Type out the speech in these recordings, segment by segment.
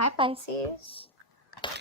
Hi Pisces,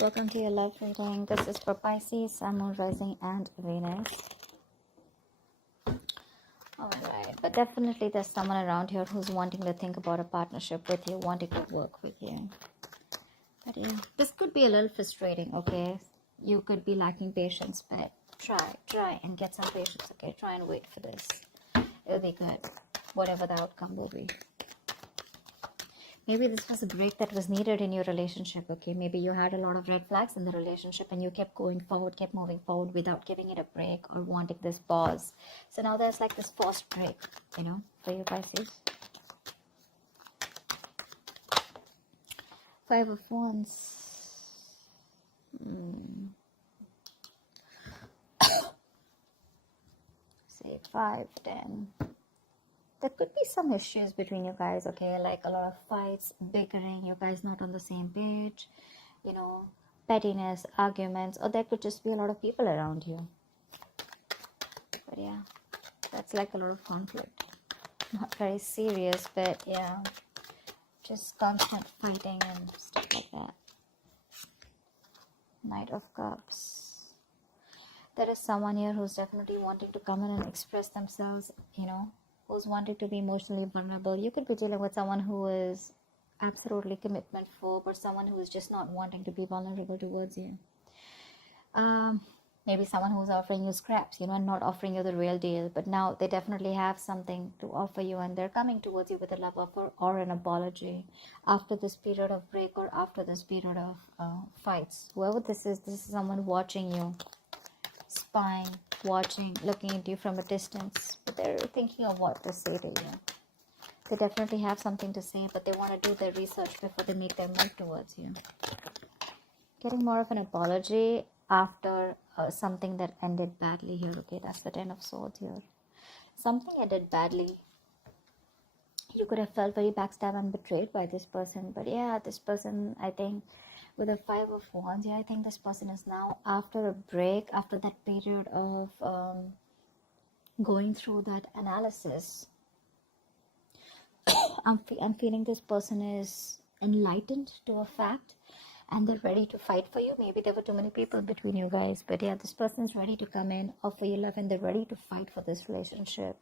welcome to your love reading. This is for Pisces, Sun, Moon, Rising and Venus. Alright, but definitely there's someone around here who's wanting to think about a partnership with you, wanting to work with you. But yeah, this could be a little frustrating, okay? You could be lacking patience, but try and get some patience, okay? Try and wait for this. It'll be good, whatever the outcome will be. Maybe this was a break that was needed in your relationship, okay? Maybe you had a lot of red flags in the relationship and you kept going forward, kept moving forward without giving it a break or wanting this pause. So now there's like this forced break, you know, for you Pisces. 5 of Wands. Say 5, 10. There could be some issues between you guys, okay? Like a lot of fights, bickering, you guys not on the same page, you know, pettiness, arguments, or there could just be a lot of people around you. But yeah, that's like a lot of conflict. Not very serious, but yeah, just constant fighting and stuff like that. Knight of Cups. There is someone here who's definitely wanting to come in and express themselves, you know, who's wanting to be emotionally vulnerable. You could be dealing with someone who is absolutely commitment phobe or someone who is just not wanting to be vulnerable towards you. Maybe someone who's offering you scraps, you know, and not offering you the real deal. But now they definitely have something to offer you and they're coming towards you with a love offer or an apology after this period of break or after this period of fights. Whoever this is someone watching you, spying, watching, looking at you from a distance, but they're thinking of what to say to you. They definitely have something to say, but they want to do their research before they make their move towards you. Getting more of an apology after something that ended badly here, okay? That's the 10 of Swords here. Something ended badly. You could have felt very backstabbed and betrayed by this person, but yeah, this person, I think, with a 5 of Wands, yeah, I think this person is now after a break, after that period of going through that analysis. I'm feeling this person is enlightened to a fact and they're ready to fight for you. Maybe there were too many people between you guys, but yeah, this person is ready to come in, offer you love, and they're ready to fight for this relationship.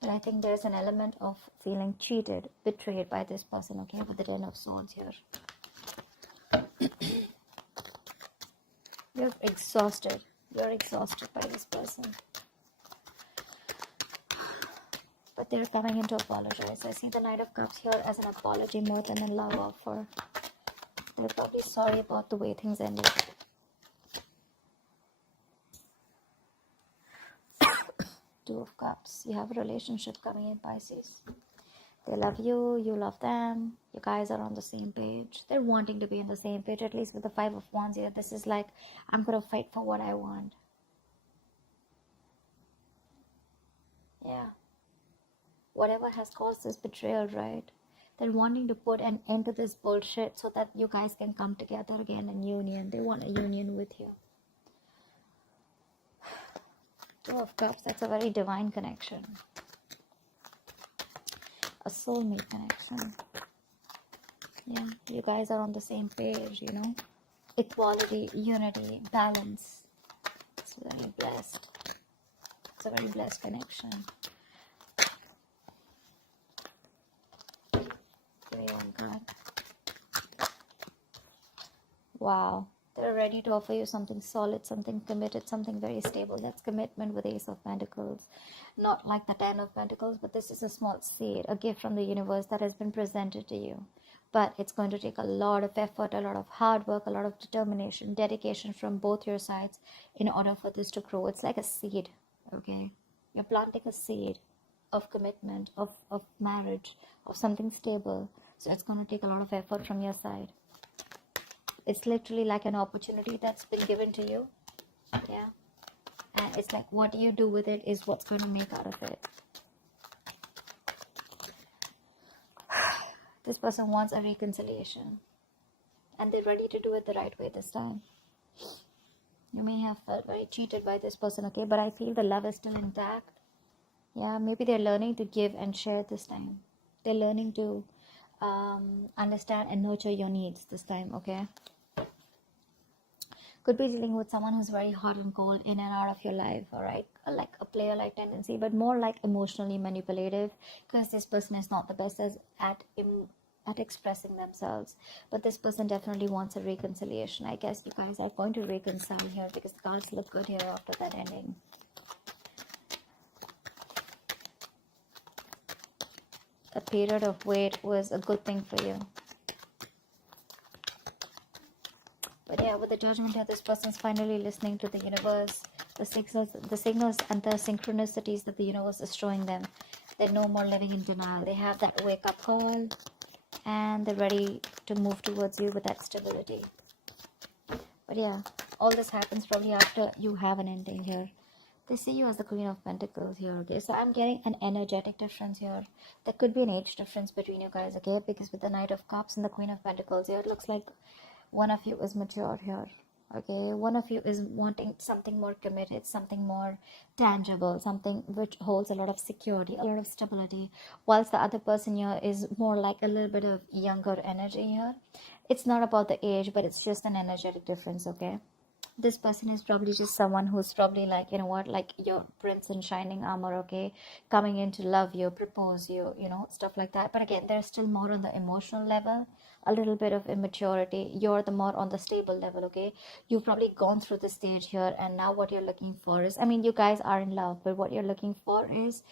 But I think there's an element of feeling cheated, betrayed by this person, okay, with the 10 of Swords here. You're exhausted. You're exhausted by this person. But they're coming in to apologize. I see the Knight of Cups here as an apology more than a love offer. They're probably sorry about the way things ended. Two of Cups. You have a relationship coming in, Pisces. They love you, you love them. You guys are on the same page. They're wanting to be on the same page, at least with the 5 of Wands here. This is like, I'm going to fight for what I want. Yeah. Whatever has caused this betrayal, right? They're wanting to put an end to this bullshit so that you guys can come together again in union. They want a union with you. 2 of Cups, that's a very divine connection. A soulmate connection. Yeah, you guys are on the same page, you know. Equality, unity, balance. It's very blessed. It's a very blessed connection. God. Wow, they're ready to offer you something solid, something committed, something very stable. That's commitment with Ace of Pentacles. Not like the 10 of Pentacles, but this is a small seed, a gift from the universe that has been presented to you. But it's going to take a lot of effort, a lot of hard work, a lot of determination, dedication from both your sides in order for this to grow. It's like a seed, okay? You're planting a seed of commitment, of marriage, of something stable. So it's going to take a lot of effort from your side. It's literally like an opportunity that's been given to you. Yeah. And it's like what you do with it is what's going to make out of it. This person wants a reconciliation. And they're ready to do it the right way this time. You may have felt very cheated by this person, okay? But I feel the love is still intact. Yeah, maybe they're learning to give and share this time. They're learning to understand and nurture your needs this time, okay? Could be dealing with someone who's very hot and cold in and out of your life, all right? Like a player-like tendency, but more like emotionally manipulative, because this person is not the best at expressing themselves. But this person definitely wants a reconciliation. I guess you guys are going to reconcile here, because the cards look good here after that ending. A period of wait was a good thing for you. But yeah, with the judgment here, this person is finally listening to the universe, the signals and the synchronicities that the universe is showing them. They're no more living in denial. They have that wake-up call, and they're ready to move towards you with that stability. But yeah, all this happens probably after you have an ending here. They see you as the Queen of Pentacles here, okay? So I'm getting an energetic difference here. There could be an age difference between you guys, okay? Because with the Knight of Cups and the Queen of Pentacles here, it looks like one of you is mature here, okay? One of you is wanting something more committed, something more tangible, something which holds a lot of security, a lot of stability, whilst the other person here is more like a little bit of younger energy here. It's not about the age, but it's just an energetic difference, okay? This person is probably just someone who's probably like, you know what, like your prince in shining armor, okay, coming in to love you, propose you, you know, stuff like that. But again, there's still more on the emotional level, a little bit of immaturity. You're the more on the stable level, okay? You've probably gone through the stage here, and now what you're looking for is, I mean, you guys are in love, but what you're looking for is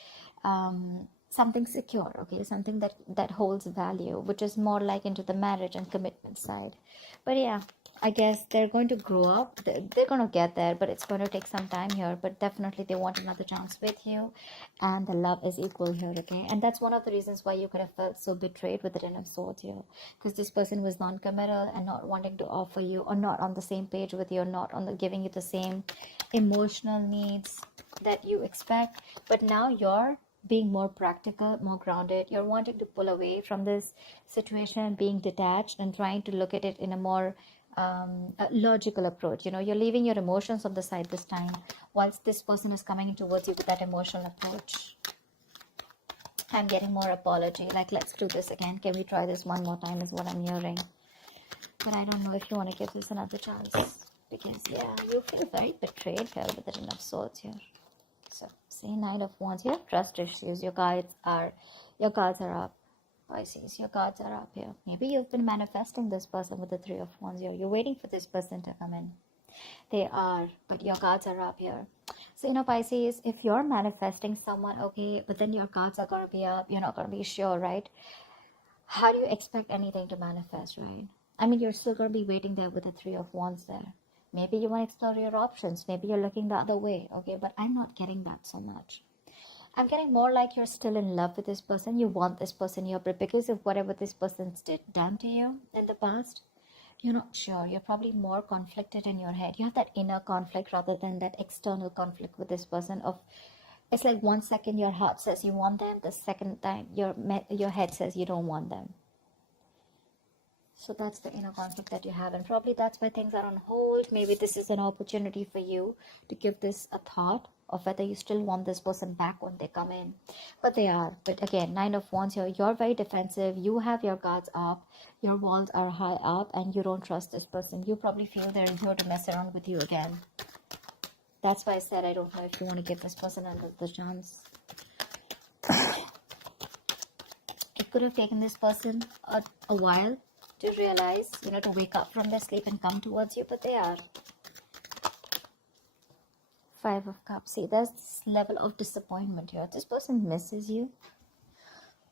something secure, okay? Something that holds value, which is more like into the marriage and commitment side. But yeah, I guess they're going to grow up. They're going to get there, but it's going to take some time here. But definitely they want another chance with you, and the love is equal here, okay? And that's one of the reasons why you could have felt so betrayed with the Ten of Swords here, because this person was non-committal and not wanting to offer you, or not on the same page with you, or not on the giving you the same emotional needs that you expect. But now you're being more practical, more grounded. You're wanting to pull away from this situation, being detached and trying to look at it in a more a logical approach. You know, you're leaving your emotions on the side this time, whilst this person is coming towards you with that emotional approach. I'm getting more apology, like, let's do this again, can we try this one more time, is what I'm hearing. But I don't know if you want to give this another chance, because yeah, you feel very betrayed here with the Ten of Swords here. So see, Nine of Wands, you have trust issues. Your cards are up. Pisces, your cards are up here. Maybe you've been manifesting this person with the Three of Wands here. You're waiting for this person to come in. They are, but your cards are up here. So, you know, Pisces, if you're manifesting someone, okay, but then your cards are going to be up, you're not going to be sure, right? How do you expect anything to manifest, right? I mean, you're still going to be waiting there with the Three of Wands there. Maybe you want to explore your options. Maybe you're looking the other way, okay? But I'm not getting that so much. I'm getting more like you're still in love with this person. You want this person here, but because of whatever this person's done to you in the past, you're not sure. You're probably more conflicted in your head. You have that inner conflict rather than that external conflict with this person. It's like 1 second your heart says you want them, the second time your head says you don't want them. So that's the inner conflict that you have, and probably that's why things are on hold. Maybe this is an opportunity for you to give this a thought of whether you still want this person back when they come in. But they are. But again, Nine of Wands here, you're very defensive. You have your guards up. Your walls are high up, and you don't trust this person. You probably feel they're here to mess around with you again. That's why I said I don't know if you want to give this person another chance. It could have taken this person a while to realize, you know, to wake up from their sleep and come towards you, but they are. Five of Cups. See, there's this level of disappointment here. This person misses you.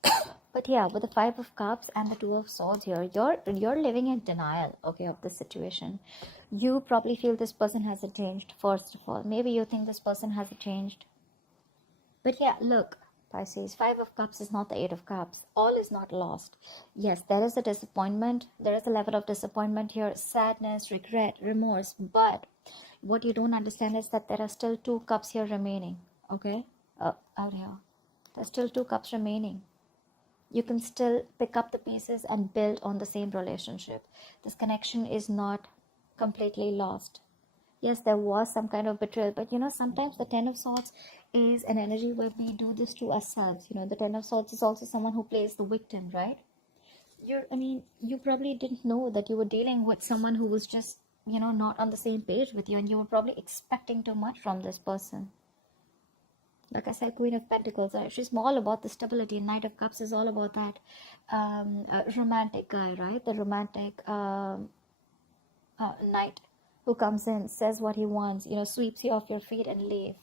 But yeah, with the Five of Cups and the Two of Swords here, you're living in denial, okay, of the situation. You probably feel this person hasn't changed, first of all. Maybe you think this person hasn't changed. But yeah, look, Pisces, Five of Cups is not the Eight of Cups. All is not lost. Yes, there is a disappointment. There is a level of disappointment here. Sadness, regret, remorse. But what you don't understand is that there are still 2 cups here remaining. Okay? Out here. There's still 2 cups remaining. You can still pick up the pieces and build on the same relationship. This connection is not completely lost. Yes, there was some kind of betrayal, but you know, sometimes the Ten of Swords is an energy where we do this to ourselves. You know, the Ten of Swords is also someone who plays the victim, right? you probably didn't know that you were dealing with someone who was just, not on the same page with you, and you were probably expecting too much from this person. Like I said, Queen of Pentacles, she's all about the stability. Knight of Cups is all about that romantic guy, right? The romantic knight who comes in, says what he wants, sweeps you off your feet and leave.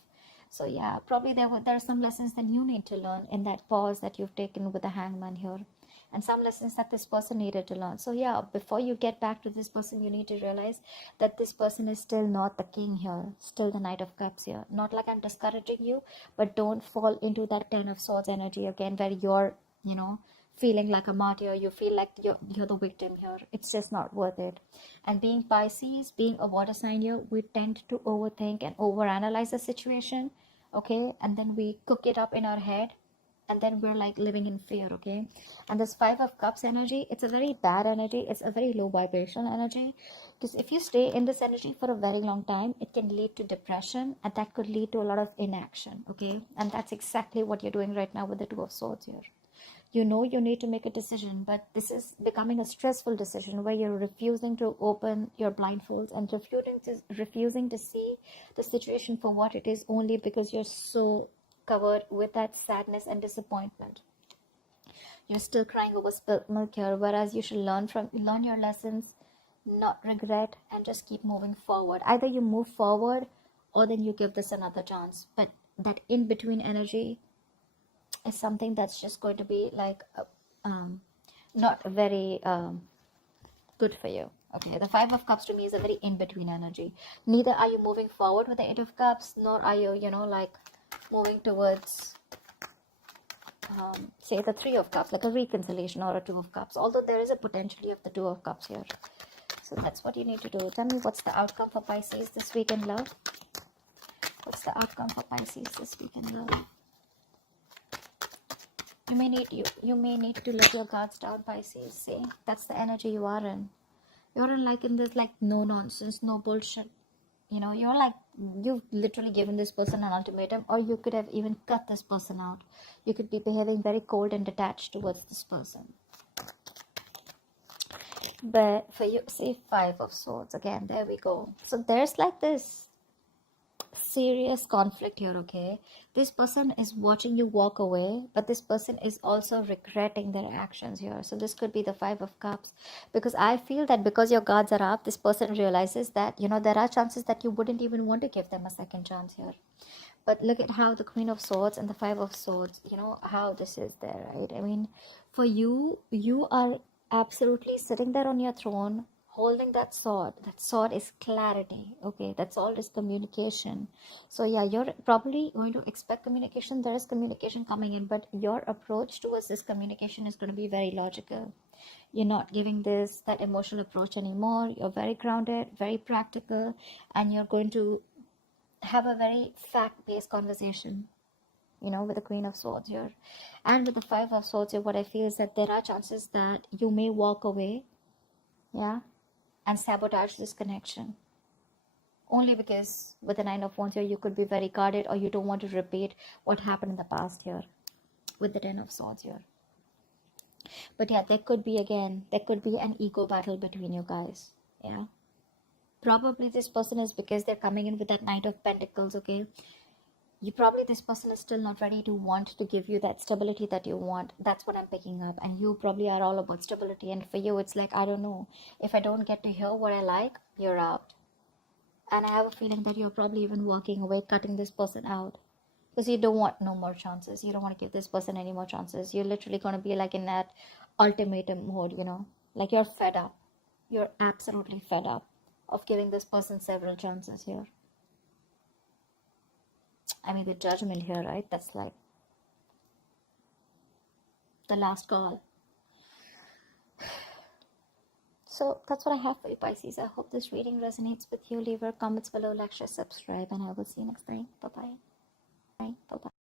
So yeah, probably there are some lessons that you need to learn in that pause that you've taken with the Hangman here, and some lessons that this person needed to learn. So yeah, before you get back to this person, you need to realize that this person is still not the king here, still the Knight of Cups here. Not like I'm discouraging you, but don't fall into that Ten of Swords energy again, where you're, feeling like a martyr. You feel like you're the victim here. It's just not worth it. And being Pisces, being a water sign here, we tend to overthink and overanalyze the situation, okay? And then we cook it up in our head, and then we're like living in fear, okay? And this Five of Cups energy, it's a very bad energy. It's a very low vibrational energy, because if you stay in this energy for a very long time, it can lead to depression, and that could lead to a lot of inaction, okay? And that's exactly what you're doing right now with the Two of Swords here. You know you need to make a decision, but this is becoming a stressful decision where you're refusing to open your blindfolds and refusing to see the situation for what it is, only because you're so covered with that sadness and disappointment. You're still crying over spilt milk here, whereas you should learn your lessons, not regret, and just keep moving forward. Either you move forward, or then you give this another chance. But that in between energy is something that's just going to be like not very good for you. Okay, the Five of Cups to me is a very in-between energy. Neither are you moving forward with the Eight of Cups, nor are you, like moving towards say the Three of Cups, like a reconciliation, or a Two of Cups, although there is a potentially of the Two of Cups here. So that's what you need to do. Tell me, what's the outcome for Pisces this week in love? What's the outcome for Pisces this week in love? You may need to let your guards down, Pisces. See, that's the energy you are in. You're in this no nonsense, no bullshit. You're like, you've literally given this person an ultimatum, or you could have even cut this person out. You could be behaving very cold and detached towards this person. But for you, see, Five of Swords again. There we go. So there's like this serious conflict here, okay? This person is watching you walk away, but this person is also regretting their actions here. So this could be the Five of Cups, because I feel that because your guards are up, this person realizes that, there are chances that you wouldn't even want to give them a second chance here. But look at how the Queen of Swords and the Five of Swords, how this is there, right? I mean, for you are absolutely sitting there on your throne, holding that sword. That sword is clarity, okay? That sword is communication. So yeah, you're probably going to expect communication. There is communication coming in, but your approach towards this communication is going to be very logical. You're not giving that emotional approach anymore. You're very grounded, very practical, and you're going to have a very fact-based conversation, with the Queen of Swords here. And with the Five of Swords here, what I feel is that there are chances that you may walk away, yeah, and sabotage this connection, only because with the Nine of Wands here, you could be very guarded, or you don't want to repeat what happened in the past here with the Ten of Swords here. But yeah, there could be an ego battle between you guys. Yeah, probably this person is, because they're coming in with that Knight of Pentacles, okay? This person is still not ready to want to give you that stability that you want. That's what I'm picking up. And you probably are all about stability. And for you, it's like, I don't know, if I don't get to hear what I like, you're out. And I have a feeling that you're probably even walking away, cutting this person out, because you don't want no more chances. You don't want to give this person any more chances. You're literally going to be like in that ultimatum mode, like you're fed up. You're absolutely fed up of giving this person several chances here. I mean, the Judgment here, right? That's like the last call. So that's what I have for you, Pisces. I hope this reading resonates with you. Leave your comments below, like, share, subscribe, and I will see you next time. Bye-bye. Bye. Bye-bye.